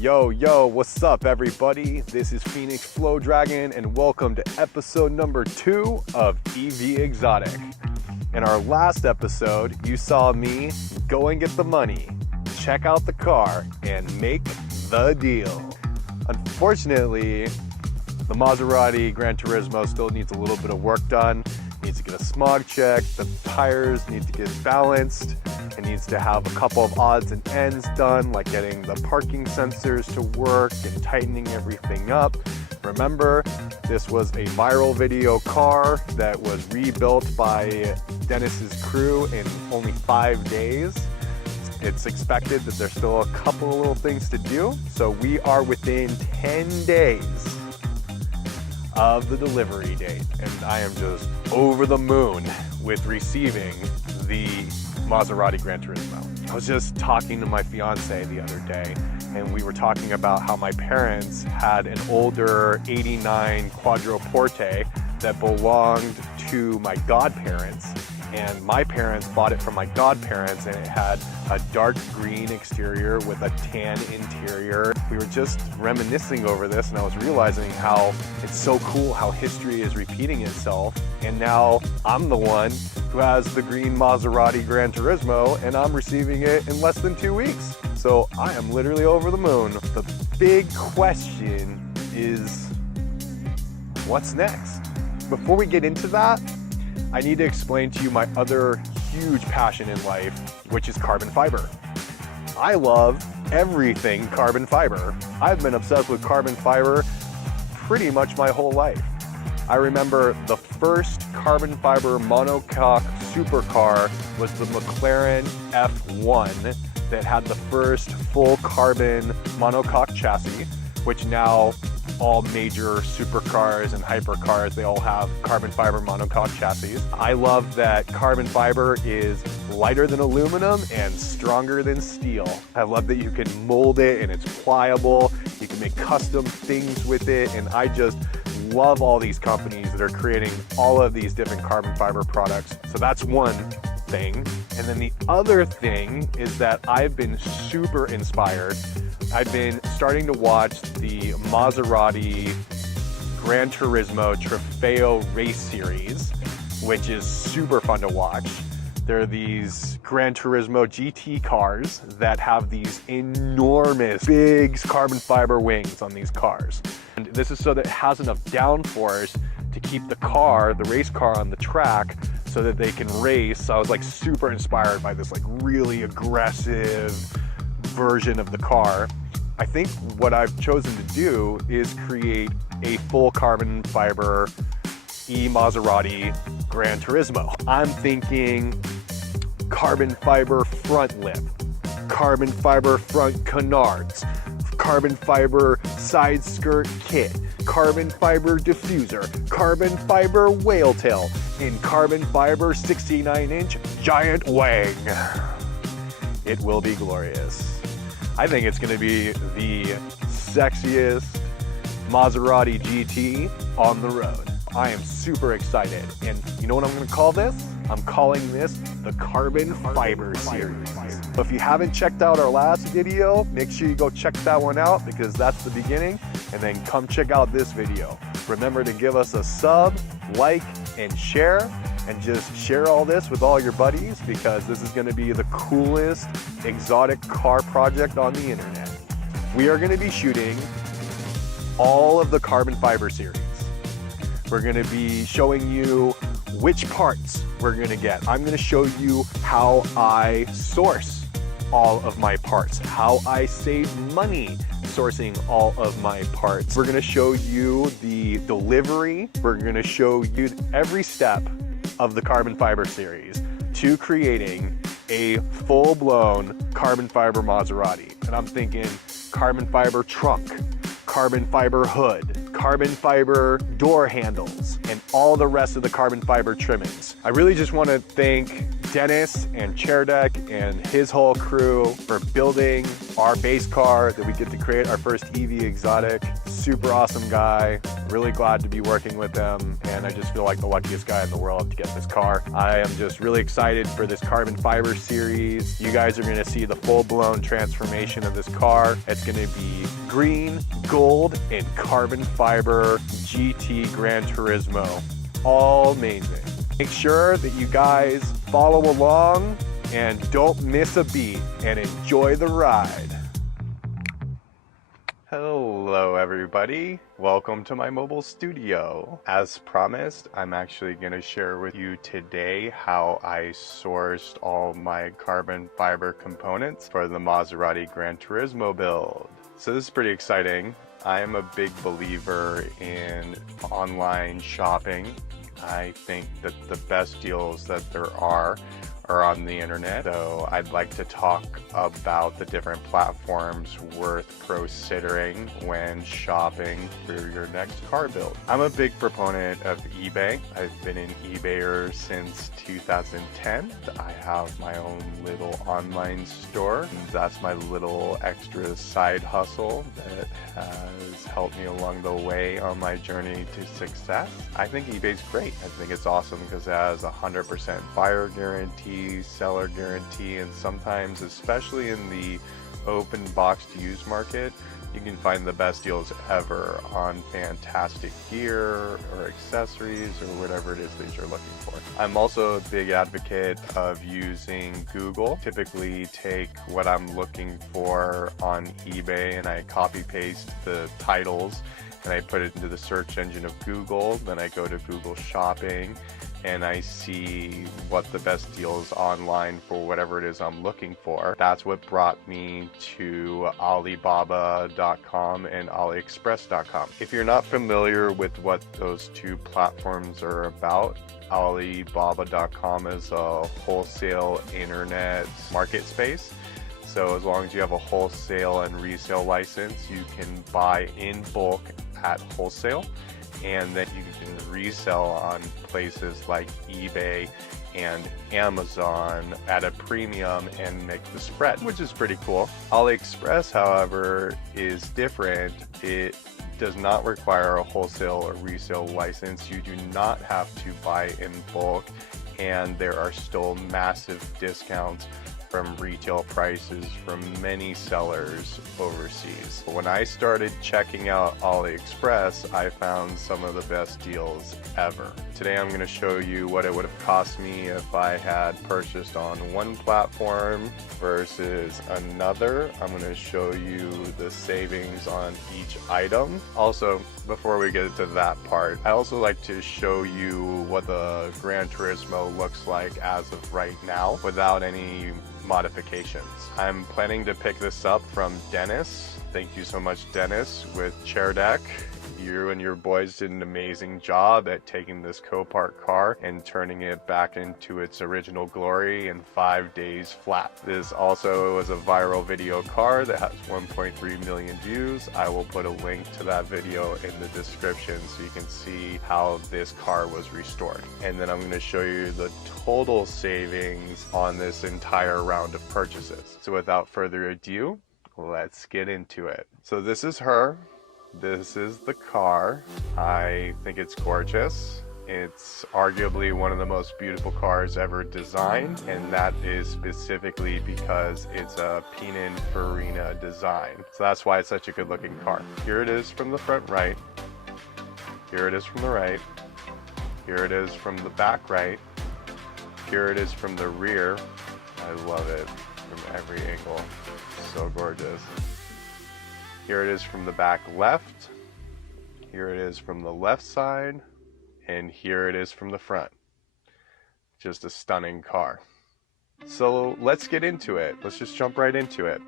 Yo, what's up everybody? This is Phoenix Flow Dragon and welcome to episode number 2 of EV Exotic. In our last episode, you saw me go and get the money, check out the car, and make the deal. Unfortunately, the Maserati Granturismo still needs a little bit of work done. It needs to get a smog check, the tires need to get balanced, it needs to have a couple of odds and ends done, like getting the parking sensors to work and tightening everything up. Remember, this was a viral video car that was rebuilt by Dennis's crew in only 5 days. It's expected that there's still a couple of little things to do, so we are within 10 days of the delivery date, and I am just over the moon with receiving the Maserati Granturismo. I was just talking to my fiance the other day, and we were talking about how my parents had an older 89 Quadroporte that belonged to my godparents, and my parents bought it from my godparents, and it had a dark green exterior with a tan interior. We were just reminiscing over this, and I was realizing how it's so cool how history is repeating itself, and now I'm the one who has the green Maserati Granturismo, and I'm receiving it in less than 2 weeks. So I am literally over the moon. The big question is, what's next? Before we get into that, I need to explain to you my other huge passion in life, which is carbon fiber. I love everything carbon fiber. I've been obsessed with carbon fiber pretty much my whole life. I remember the first carbon fiber monocoque supercar was the McLaren F1 that had the first full carbon monocoque chassis, which now all major supercars and hypercars, they all have carbon fiber monocoque chassis. I love that carbon fiber is lighter than aluminum and stronger than steel. I love that you can mold it and it's pliable. You can make custom things with it, and I just love all these companies that are creating all of these different carbon fiber products. So that's one thing. And then the other thing is that I've been super inspired. I've been starting to watch the Maserati Granturismo Trofeo race series, which is super fun to watch. There are these Gran Turismo GT cars that have these enormous, big carbon fiber wings on these cars. And this is so that it has enough downforce to keep the car, the race car, on the track so that they can race. I was like super inspired by this like really aggressive version of the car. I think what I've chosen to do is create a full carbon fiber Maserati Granturismo. I'm thinking carbon fiber front lip, carbon fiber front canards, carbon fiber side skirt kit, carbon fiber diffuser, carbon fiber whale tail, and carbon fiber 69-inch giant wing. It will be glorious. I think it's going to be the sexiest Maserati GT on the road. I am super excited, and you know what I'm going to call this? I'm calling this the Carbon Fiber Series. So if you haven't checked out our last video, make sure you go check that one out because that's the beginning, and then come check out this video. Remember to give us a sub, like, and share, and just share all this with all your buddies because this is going to be the coolest exotic car project on the internet. We are going to be shooting all of the Carbon Fiber series. We're going to be showing you which parts we're going to get. I'm going to show you how I source all of my parts, how I save money sourcing all of my parts. We're going to show you the delivery. We're going to show you every step of the Carbon Fiber series to creating a full-blown carbon fiber Maserati. And I'm thinking carbon fiber trunk, carbon fiber hood, carbon fiber door handles, and all the rest of the carbon fiber trimmings. I really just want to thank Dennis and Chair Deck and his whole crew for building our base car that we get to create our first EV Exotic. super awesome guy. Really glad to be working with him, and I just feel like the luckiest guy in the world to get this car. I am just really excited for this carbon fiber series. You guys are gonna see the full-blown transformation of this car. It's gonna be green, gold, and carbon fiber GT Granturismo. All amazing. Make sure that you guys follow along and don't miss a beat and enjoy the ride. Hello everybody, welcome to my mobile studio. As promised, I'm actually going to share with you today how I sourced all my carbon fiber components for the Maserati Granturismo build. So this is pretty exciting. I am a big believer in online shopping. I think that the best deals that there are on the internet. So I'd like to talk about the different platforms worth considering when shopping for your next car build. I'm a big proponent of eBay. I've been an eBayer since 2010. I have my own little online store. That's my little extra side hustle that has helped me along the way on my journey to success. I think eBay's great. I think it's awesome because it has 100% buyer guarantee, seller guarantee, and sometimes, especially in the open boxed used market, you can find the best deals ever on fantastic gear or accessories or whatever it is that you're looking for. I'm also a big advocate of using Google. Typically take what I'm looking for on eBay and I copy paste the titles and I put it into the search engine of Google. Then I go to Google Shopping and I see what the best deals online for whatever it is I'm looking for. That's what brought me to Alibaba.com and AliExpress.com. If you're not familiar with what those two platforms are about, Alibaba.com is a wholesale internet market space. So as long as you have a wholesale and resale license, you can buy in bulk at wholesale, and then you can resell on places like eBay and Amazon at a premium and make the spread, which is pretty cool. AliExpress, however, is different. It does not require a wholesale or resale license. You do not have to buy in bulk, and there are still massive discounts from retail prices from many sellers overseas. When I started checking out AliExpress, I found some of the best deals ever. Today I'm going to show you what it would have cost me if I had purchased on one platform versus another. I'm going to show you the savings on each item. Also, before we get to that part, I also like to show you what the Granturismo looks like as of right now without any modifications. I'm planning to pick this up from Dennis. Thank you so much, Dennis, with Chair Deck. You and your boys did an amazing job at taking this Copart car and turning it back into its original glory in 5 days flat. This also was a viral video car that has 1.3 million views. I will put a link to that video in the description so you can see how this car was restored. And then I'm going to show you the total savings on this entire round of purchases. So without further ado, let's get into it. So this is her. This is the car. I think it's gorgeous. It's arguably one of the most beautiful cars ever designed, and that is specifically because it's a Pininfarina design. So that's why it's such a good looking car. Here it is from the front right. Here it is from the right. Here it is from the back right. Here it is from the rear. I love it from every angle. So gorgeous. Here it is from the back left, here it is from the left side, and here it is from the front. Just a stunning car. So let's get into it. Let's just jump right into it.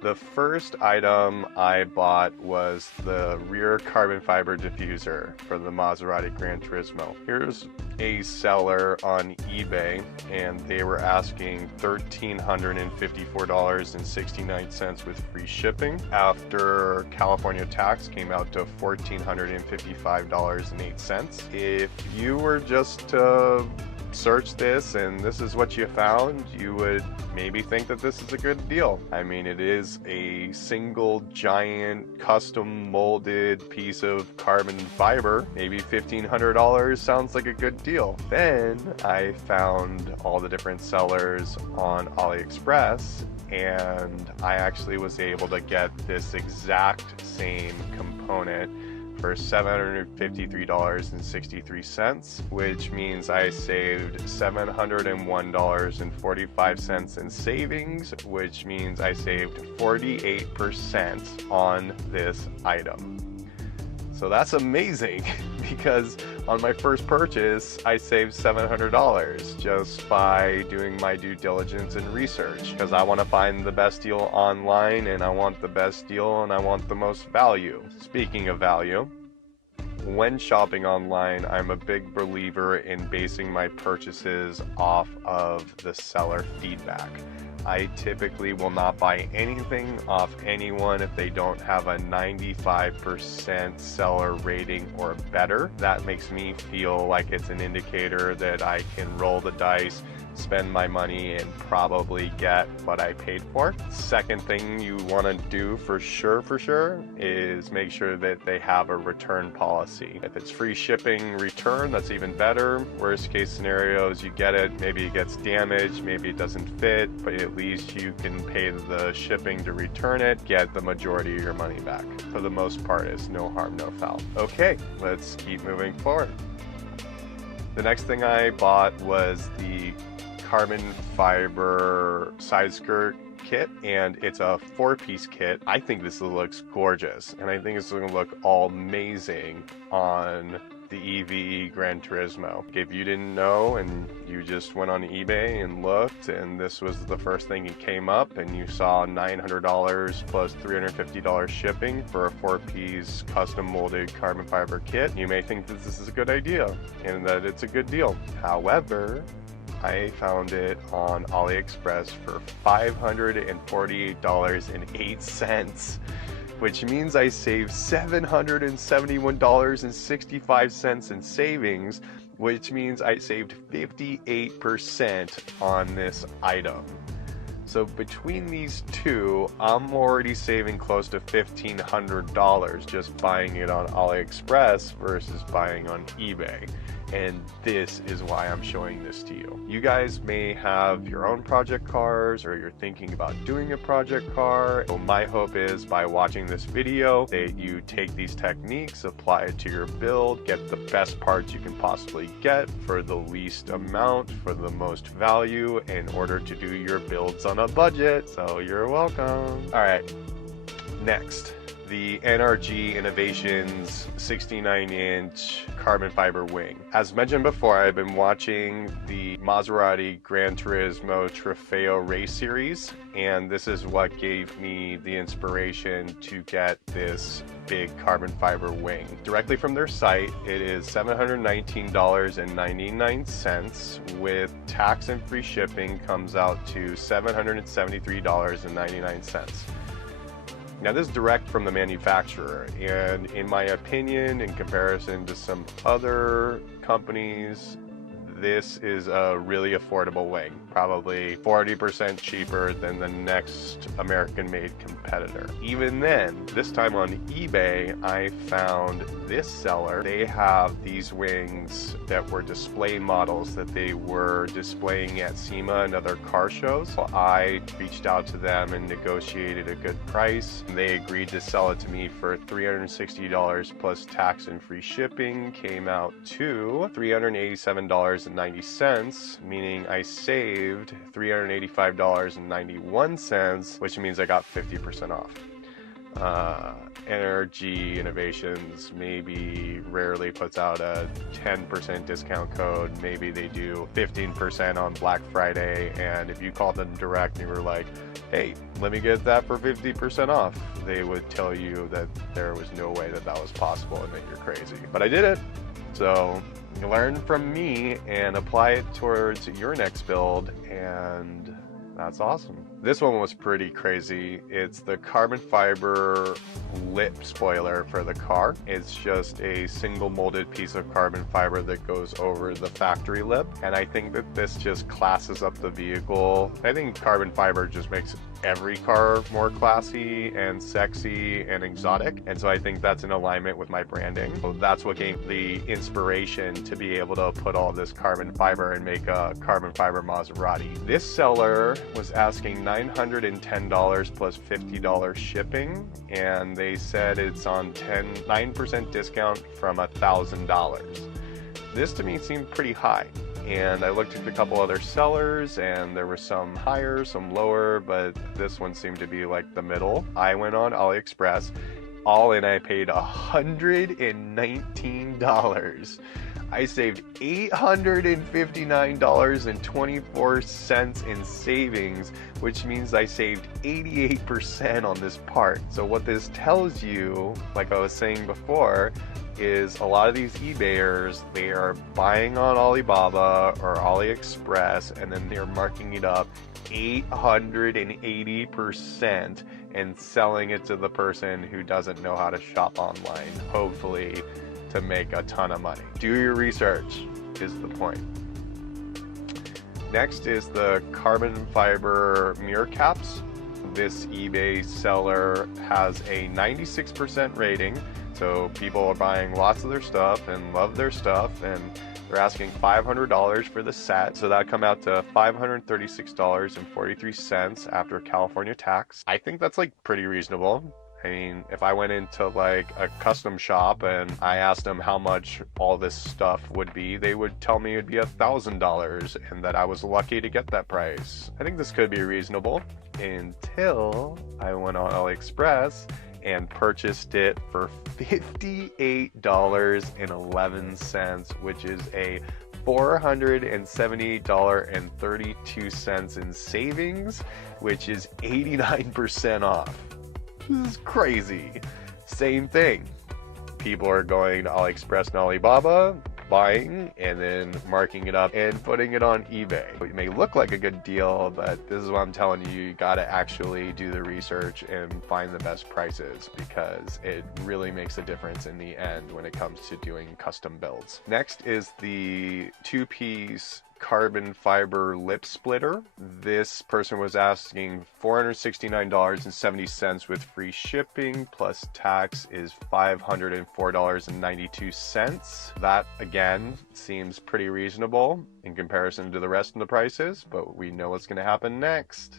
The first item I bought was the rear carbon fiber diffuser for the Maserati Granturismo. Here's a seller on eBay, and they were asking $1,354.69 with free shipping. After California tax came out to $1,455.08. If you were just to searched this and this is what you found, you would maybe think that this is a good deal. I mean, it is a single giant custom molded piece of carbon fiber. Maybe $1,500 sounds like a good deal. Then I found all the different sellers on AliExpress, and I actually was able to get this exact same component for $753.63, which means I saved $701.45 in savings, which means I saved 48% on this item. So that's amazing, because on my first purchase, I saved $700 just by doing my due diligence and research, because I want to find the best deal online, and I want the best deal, and I want the most value. Speaking of value, when shopping online, I'm a big believer in basing my purchases off of the seller feedback. I typically will not buy anything off anyone if they don't have a 95% seller rating or better. That makes me feel like it's an indicator that I can roll the dice, spend my money, and probably get what I paid for. Second thing you want to do for sure is make sure that they have a return policy. If it's free shipping return, that's even better. Worst case scenarios, you get it, maybe it gets damaged, maybe it doesn't fit, but at least you can pay the shipping to return it, get the majority of your money back. For the most part, it's no harm, no foul. Okay, let's keep moving forward. The next thing I bought was the carbon fiber side skirt kit, and it's a 4-piece kit. I think this looks gorgeous, and I think it's going to look all amazing on the EV Granturismo. If you didn't know and you just went on eBay and looked, and this was the first thing that came up, and you saw $900 plus $350 shipping for a 4-piece custom molded carbon fiber kit, you may think that this is a good idea and that it's a good deal. However, I found it on AliExpress for $548.08, which means I saved $771.65 in savings, which means I saved 58% on this item. So between these two, I'm already saving close to $1,500 just buying it on AliExpress versus buying on eBay. And this is why I'm showing this to you. You guys may have your own project cars, or you're thinking about doing a project car. So my hope is by watching this video that you take these techniques, apply it to your build, get the best parts you can possibly get for the least amount, for the most value, in order to do your builds on a budget. So you're welcome. All right, next, the NRG Innovations 69-inch carbon fiber wing. As mentioned before, I've been watching the Maserati Granturismo Trofeo race series, and this is what gave me the inspiration to get this big carbon fiber wing. Directly from their site, it is $719.99. With tax and free shipping comes out to $773.99. Now this is direct from the manufacturer, and in my opinion, in comparison to some other companies, this is a really affordable wing, probably 40% cheaper than the next American-made competitor. Even then, this time on eBay, I found this seller. They have these wings that were display models that they were displaying at SEMA and other car shows. So I reached out to them and negotiated a good price. They agreed to sell it to me for $360 plus tax and free shipping. Came out to $387.90, meaning I saved $385.91, which means I got 50% off. NRG Innovations maybe rarely puts out a 10% discount code. Maybe they do 15% on Black Friday, and if you called them direct and you were like, hey, let me get that for 50% off, they would tell you that there was no way that that was possible and that you're crazy. But I did it. So learn from me and apply it towards your next build, and that's awesome. This one was pretty crazy. It's the carbon fiber lip spoiler for the car. It's just a single molded piece of carbon fiber that goes over the factory lip. And I think that this just classes up the vehicle. I think carbon fiber just makes every car more classy and sexy and exotic. And so I think that's in alignment with my branding. So that's what gave the inspiration to be able to put all this carbon fiber and make a carbon fiber Maserati. This seller was asking $910 plus $50 shipping, and they said it's on 9% discount from $1,000. This to me seemed pretty high. And I looked at a couple other sellers, and there were some higher, some lower, but this one seemed to be like the middle. I went on AliExpress. All in, I paid $119. I saved $859.24 in savings, which means I saved 88% on this part. So what this tells you, like I was saying before, is a lot of these eBayers, they are buying on Alibaba or AliExpress, and then they're marking it up 880% and selling it to the person who doesn't know how to shop online, hopefully to make a ton of money. Do your research is the point. Next is the carbon fiber mirror caps. This eBay seller has a 96% rating. So people are buying lots of their stuff and love their stuff, and they're asking $500 for the set. So that come out to $536.43 after California tax. I think that's like pretty reasonable. I mean, if I went into like a custom shop and I asked them how much all this stuff would be, they would tell me it'd be $1,000 and that I was lucky to get that price. I think this could be reasonable until I went on AliExpress and purchased it for $58.11, which is a $478.32 in savings, which is 89% off. This is crazy. Same thing. People are going to AliExpress and Alibaba, buying and then marking it up and putting it on eBay. It may look like a good deal, but this is what I'm telling you. You got to actually do the research and find the best prices, because it really makes a difference in the end when it comes to doing custom builds. Next is the two-piece carbon fiber lip splitter. This person was asking $469.70 with free shipping, plus tax is $504.92. That again seems pretty reasonable in comparison to the rest of the prices, but we know what's going to happen next.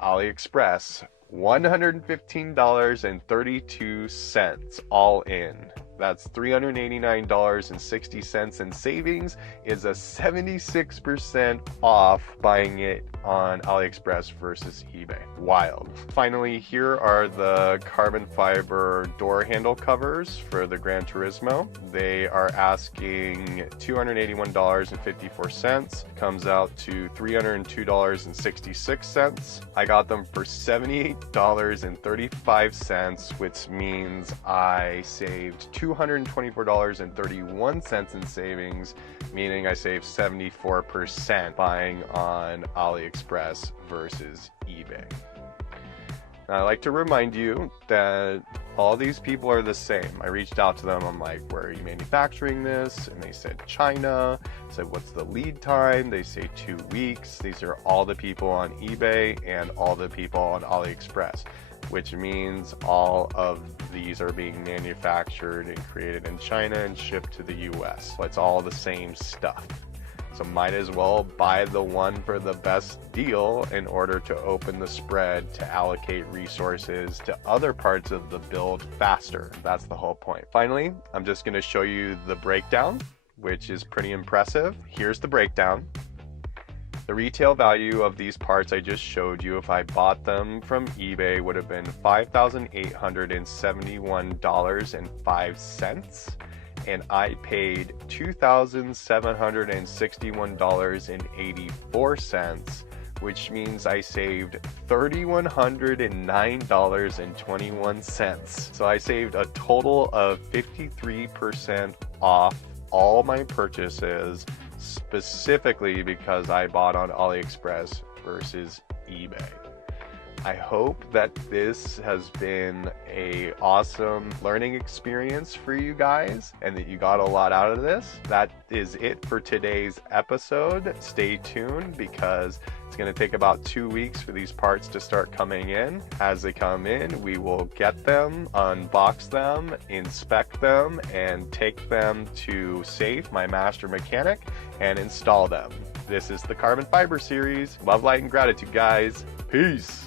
AliExpress, $115.32 all in. That's $389.60 in savings, is a 76% off buying it on AliExpress versus eBay. Wild. Finally, here are the carbon fiber door handle covers for the Granturismo. They are asking $281.54. Comes out to $302.66. I got them for $78.35, which means I saved $224.31 in savings, meaning I saved 74% buying on AliExpress versus eBay. Now, I like to remind you that all these people are the same. I reached out to them. I'm like, where are you manufacturing this? And they said China. I said, what's the lead time? They say 2 weeks. These are all the people on eBay and all the people on AliExpress, which means all of these are being manufactured and created in China and shipped to the US. So it's all the same stuff. So might as well buy the one for the best deal in order to open the spread to allocate resources to other parts of the build faster. That's the whole point. Finally, I'm just going to show you the breakdown, which is pretty impressive. Here's the breakdown. The retail value of these parts I just showed you, if I bought them from eBay, would have been $5,871.05. And I paid $2,761.84, which means I saved $3,109.21. So I saved a total of 53% off all my purchases, specifically because I bought on AliExpress versus eBay. I hope that this has been a awesome learning experience for you guys and that you got a lot out of this. That is it for today's episode. Stay tuned because it's going to take about 2 weeks for these parts to start coming in. As they come in, we will get them, unbox them, inspect them, and take them to Safe, my master mechanic, and install them. This is the Carbon Fiber series. Love, light, and gratitude, guys. Peace.